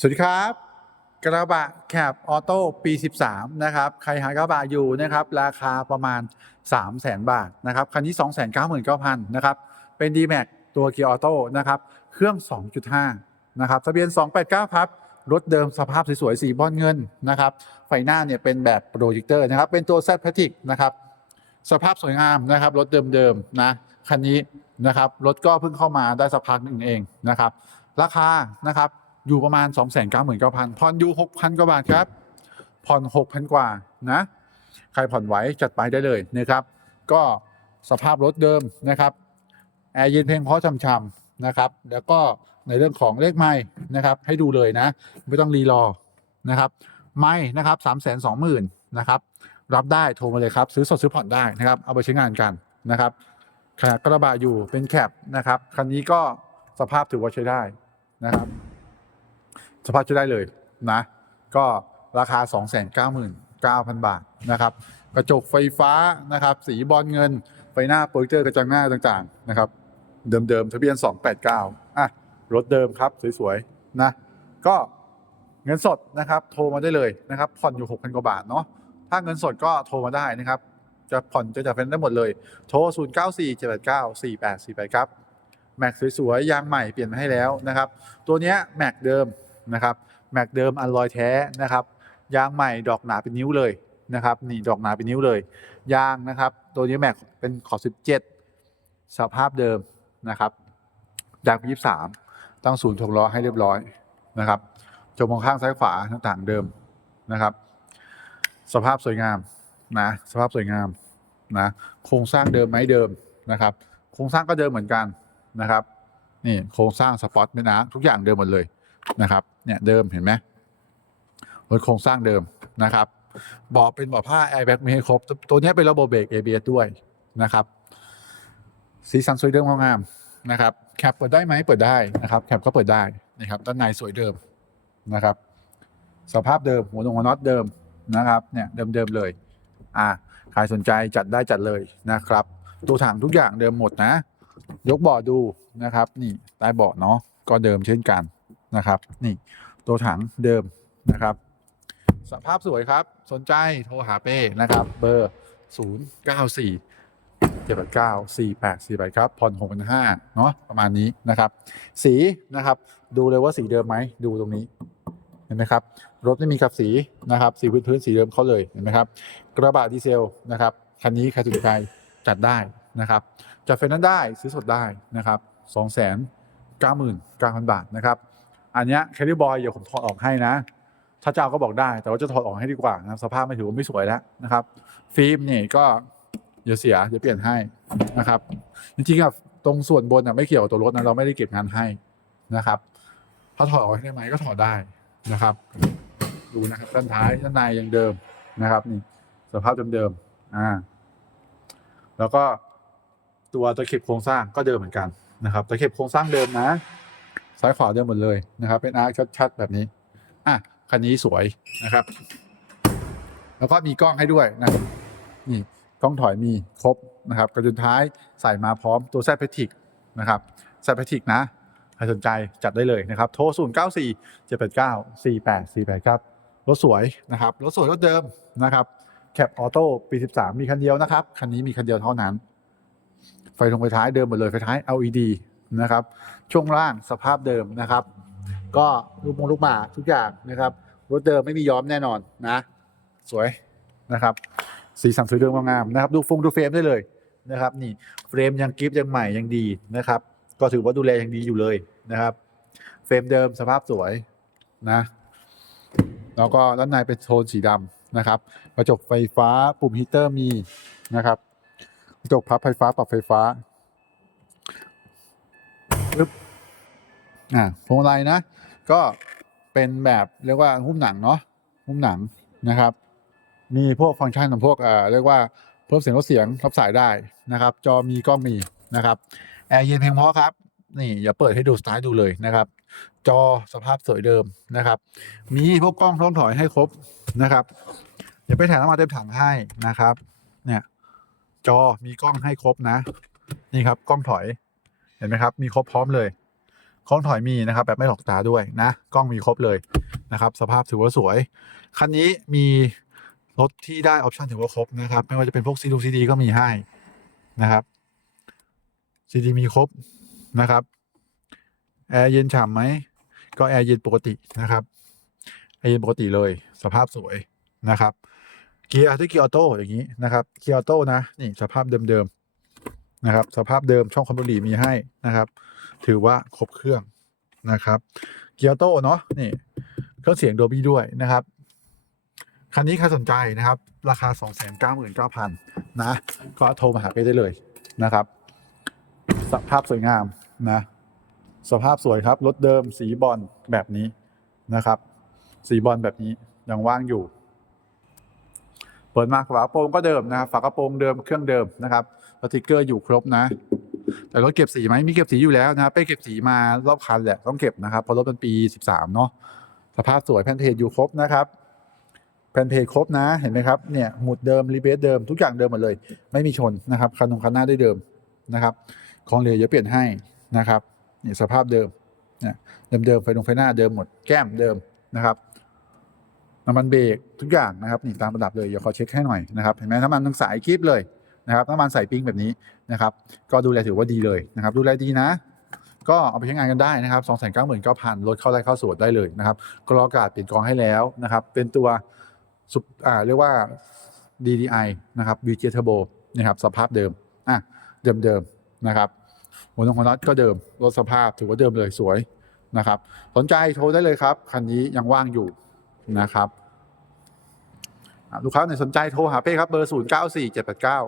สวัสดีครับ กระบะแคบออโต้ปี 13 นะครับ ใครหากระบะอยู่นะครับ ราคาประมาณ 3 0 0 0 0 0บาทนะครับ คันนี้ 299,000 นะครับ เป็น d m a x ตัวเกียร์ออโต้นะครับ เครื่อง 2.5 นะครับ ทะเบียน 289 ครับ รถเดิมสภาพสวยๆ สีบอลเงินนะครับ ไฟหน้าเนี่ยเป็นแบบโปรเจคเตอร์นะครับ เป็นตัวแซดแพทิกนะครับ สภาพสวยงามนะครับ รถเดิมๆนะ คันนี้นะครับ รถก็เพิ่งเข้ามาได้สักพักหนึ่งเองนะครับ ราคานะครับ อยู่ประมาณ 2 9 9 0 0 0ผ่อนอยู่ 6,000 กว่าบาทครับ ผ่อน 6,000 กว่านะ ใครผ่อนไหวจัดไปได้เลยนะครับ ก็สภาพรถเดิมนะครับ แอร์เย็นเพลงเพราะช่ำๆนะครับ แล้วก็ในเรื่องของเลขไม้นะครับ ให้ดูเลยนะ ไม่ต้องรีรอนะครับ ไม่นะครับ3 2 0 0 0 0นะครับ รับได้โทรมาเลยครับ ซื้อสดซื้อผ่อนได้นะครับ เอาไปใช้งานกันนะครับขณะกระบะอยู่เป็นแคปนะครับ คันนี้ก็สภาพถือว่าใช้ได้นะครับ สภาพใช้ได้เลยนะ ก็ราคา 299,000 บาทนะครับ กระจกไฟฟ้านะครับ สีบอลเงิน ไฟหน้าโปรเจคเตอร์กระจังหน้าต่างๆนะครับ เดิมๆทะเบียน 289อะรถเดิมครับสวยๆนะก็เงินสดนะครับ โทรมาได้เลยนะครับ ผ่อนอยู่ 6,000 กว่าบาทเนาะถ้าเงินสดก็โทรมาได้นะครับ จะผ่อนจะจัดเป็นได้หมดเลย โทร 0 9 4 7 8 9 4 8 4 8 ครับ แม็กสวยๆ ยางใหม่เปลี่ยนมาให้แล้วนะครับ ตัวนี้แม็กเดิม นะครับแม็กเดิมอัลลอยแท้นะครับยางใหม่ดอกหนาเป็นนิ้วเลยนะครับนี่ดอกหนาเป็นนิ้วเลยยางนะครับ ตัวนี้แม็กเป็นขอบ 17 สภาพเดิมนะครับยางปี23ตั้งศูนย์ถกล้อให้เรียบร้อยนะครับจมองข้างซ้ายขวาต่างเดิมนะครับ สภาพสวยงามนะสภาพสวยงามนะโครงสร้างเดิมไหมเดิมนะครับ โครงสร้างก็เดิมเหมือนกันนะครับนี่โครงสร้างสปอตไม่นะทุกอย่างเดิมหมดเลย นะครับเนี่ยเดิมเห็นไหมรถโครงสร้างเดิมนะครับเบาะเป็นเบาะผ้าแอร์แบ็กมีให้ครบ ตัวนี้เป็นระบบเบรก ABS ด้วยนะครับ สีสันสวยเดิมงามนะครับแคปเปิดได้ไหมเปิดได้นะครับแคปก็เปิดได้นะครับด้านในสวยเดิมนะครับ สภาพเดิมหัวนงหัวน็อตเดิมนะครับเนี่ยเดิมๆเลยอ่าใครสนใจจัดได้จัดเลยนะครับ ตัวถังทุกอย่างเดิมหมดนะ ยกเบาะดูนะครับ นี่ใต้เบาะเนาะก็เดิมเช่นกัน นะครับ นี่ตัวถังเดิมนะครับ สภาพสวยครับ สนใจโทรหาเป้นะครับ เบอร์ 0 9 4 7 8 9 4 8 4 8ครับผ่อน6 5 0 0เนาะประมาณนี้นะครับ สีนะครับ ดูเลยว่าสีเดิมไหมดูตรงนี้เห็นไหมครับรถไม่มีขับสีนะครับ สีพื้นพื้นสีเดิมเขาเลยเห็นไหมครับ กระบะดีเซลนะครับคันนี้ใครสนใจจัดได้นะครับจัดไฟแนั้นซ์ได้ซื้อสดได้นะครับสองแสนเก้าหมื่นเก้าพันบาทนะครับ อันเนี้ยแคริบอยเดี๋ยวผมถอดออกให้นะ ถ้าเจ้าก็บอกได้ แต่ว่าจะถอดออกให้ดีกว่านะสภาพไม่ถือว่าไม่สวยแล้วนะครับ ฟิล์มเนี่ยก็เดี๋ยวเสียเดี๋ยวเปลี่ยนให้นะครับ จริงๆอะตรงส่วนบนอะไม่เกี่ยวกับตัวรถนะเราไม่ได้เก็บงานให้นะครับ ถ้าถอดออกให้ได้ไหมก็ถอดได้นะครับ ดูนะครับด้านท้ายด้านในยังเดิมนะครับนี่สภาพเดิมๆอ่า แล้วก็ตัวตะเข็บโครงสร้างก็เดิมเหมือนกันนะครับตะเข็บโครงสร้างเดิมนะ ซ้ายขวาเดิมหมดเลยนะครับ เป็นอาร์คชัดๆแบบนี้อะคันนี้สวยนะครับ แล้วก็มีกล้องให้ด้วยนะนี่กล้องถอยมีครบนะครับกระจุนท้ายใส่มาพร้อมตัวแซดเพทิกนะครับแซดเพทิกนะใครสนใจจัดได้เลยนะครับ โทร 0 9 4 7 8 9 4 8 4 8 ครับ รถสวยนะครับ รถสวยรถเดิมนะครับแคปออโต้ปี 13 มีคันเดียวนะครับ คันนี้มีคันเดียวเท่านั้น ไฟตรงไฟท้ายเดิมหมดเลย ไฟท้าย LED นะครับ ช่วงล่างสภาพเดิมนะครับ ก็ลูกมงลูกหมาทุกอย่างนะครับ รถเดิมไม่มีย้อมแน่นอนนะ สวยนะครับ สีสันสวยเดิมงามนะครับ ดูฟงดูเฟรมได้เลยนะครับ นี่เฟรมยังกิฟต์ยังใหม่ยังดีนะครับ ก็ถือว่าดูแลยังดีอยู่เลยนะครับ เฟรมเดิมสภาพสวยนะแล้วก็ด้านในเป็นโทนสีดำนะครับ กระจกไฟฟ้าปุ่มฮีเตอร์มีนะครับ กระจกพับไฟฟ้าปรับไฟฟ้า ปึ๊บอ่าพวงมาลัยนะ ก็เป็นแบบเรียกว่าหุ้มหนังเนาะหุ้มหนังนะครับ มีพวกฟังก์ชันของพวกเอ่อเรียกว่าเพิ่มเสียงลดเสียงรับสายได้นะครับ จอมีกล้องมีนะครับแอร์เย็นเพียงพอครับนี่อย่าเปิดให้ดูสตาร์ทดูเลยนะครับ จอสภาพสวยเดิมนะครับ มีพวกกล้องท้องถอยให้ครบนะครับเดี๋ยวไปถ่ายน้ำมันเต็มถังให้นะครับ เนี่ย จอมีกล้องให้ครบนะ นี่ครับกล้องถอย เห็นไหมครับ มีครบพร้อมเลยกล้องถอยมีนะครับ แบบไม่หลอกตาด้วยนะกล้องมีครบเลยนะครับ สภาพถือว่าสวย คันนี้มีรถที่ได้ออปชันถือว่าครบนะครับ ไม่ว่าจะเป็นพวกซีดูซีดีก็มีให้นะครับซีดีมีครบนะครับแอร์เย็นฉ่ำไหมก็แอร์เย็นปกตินะครับแอร์เย็นปกติเลยสภาพสวยนะครับเกียร์ที่เกียร์ออโต้อย่างนี้นะครับเกียร์ออโต้นะนี่สภาพเดิม นะครับ สภาพเดิมช่องคอมบุรีมีให้นะครับ ถือว่าครบเครื่องนะครับเกียร์โต้เนาะนี่เครื่องเสียงโดบี้ด้วยนะครับ คันนี้ใครสนใจนะครับ ราคา 299,000 นะ ก็โทรมาหาไปได้เลยนะครับ สภาพสวยงามนะ สภาพสวยครับรถเดิมสีบอลแบบนี้นะครับ สีบอลแบบนี้ยังว่างอยู่ เปิดมาฝากระโปรงก็เดิมนะฝากระโปรงเดิมเครื่องเดิมนะครับ ติกเกอร์อยู่ครบนะ แต่รถเก็บสีไหมมีเก็บสีอยู่แล้วนะครับไปเก็บสีมารอบคันแหละต้องเก็บนะครับเพราะรถเป็นปี 13 เนาะสภาพสวยแผ่นเพจอยู่ครบนะครับแผ่นเพจครบนะเห็นไหมครับเนี่ยหมุดเดิมรีเบสเดิมทุกอย่างเดิมหมดเลย ไม่มีชนนะครับคันตรงคันหน้าได้เดิมนะครับของเหลือจะเปลี่ยนให้นะครับนี่สภาพเดิมเนี่ยเดิมๆไฟตรงไฟหน้าเดิมหมดแก้มเดิมนะครับน้ำมันเบรกทุกอย่างนะครับนี่ตามระดับเลยเดี๋ยวขอเช็คให้หน่อยนะครับเห็นไหมน้ำมันทั้งสายคลิปเลย นะครับน้ำมันใส่ปิ้งแบบนี้นะครับ ก็ดูแลถือว่าดีเลยนะครับ ดูแลดีนะ ก็เอาไปใช้งานกันได้นะครับ2 9 9 0 0 0รถเข้าไร่เข้าสวนได้เลยนะครับกรองอากาศเปลี่ยนกรองให้แล้วนะครับ เป็นตัวซุอ่าเรียกว่า DDI นะครับ VG Turbo นะครับสภาพเดิมอะเดิมๆนะครับหัวน็อตหัวน็อตก็เดิมรถสภาพถือว่าเดิมเลยสวยนะครับ สนใจโทรได้เลยครับ คันนี้ยังว่างอยู่นะครับ ลูกค้าไหนสนใจโทรหาเป้ครับเบอร์ 0 9 4 7 8 9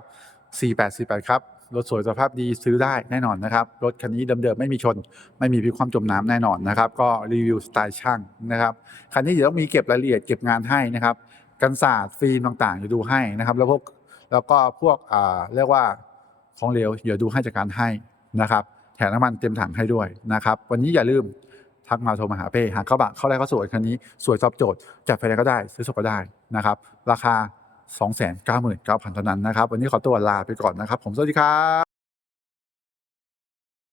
4 8 4 8 ครับ รถสวยสภาพดีซื้อได้แน่นอนนะครับ รถคันนี้เดิมๆไม่มีชน ไม่มีพิความจมน้ำแน่นอนนะครับ ก็รีวิวสไตล์ช่างนะครับ คันนี้เดี๋ยวต้องมีเก็บรายละเอียดเก็บงานให้นะครับ กันศาสตร์ฟิล์มต่างๆเดี๋ยวดูให้นะครับ แล้วพวกแล้วก็พวกอ่าเรียกว่าของเหลวเดี๋ยวดูให้จากการให้นะครับ แถมน้ำมันเต็มถังให้ด้วยนะครับ วันนี้อย่าลืม ทักมาโทรมาหาเป้หากเข้าบะเข้าแรกก็สวยคันนี้สวยตอบโจทย์จัดไฟแนนซ์ก็ได้ซื้อสดก็ได้นะครับ ราคา 299,000เท่านั้นนะครับ วันนี้ขอตัวลาไปก่อนนะครับ ผมสวัสดีครับ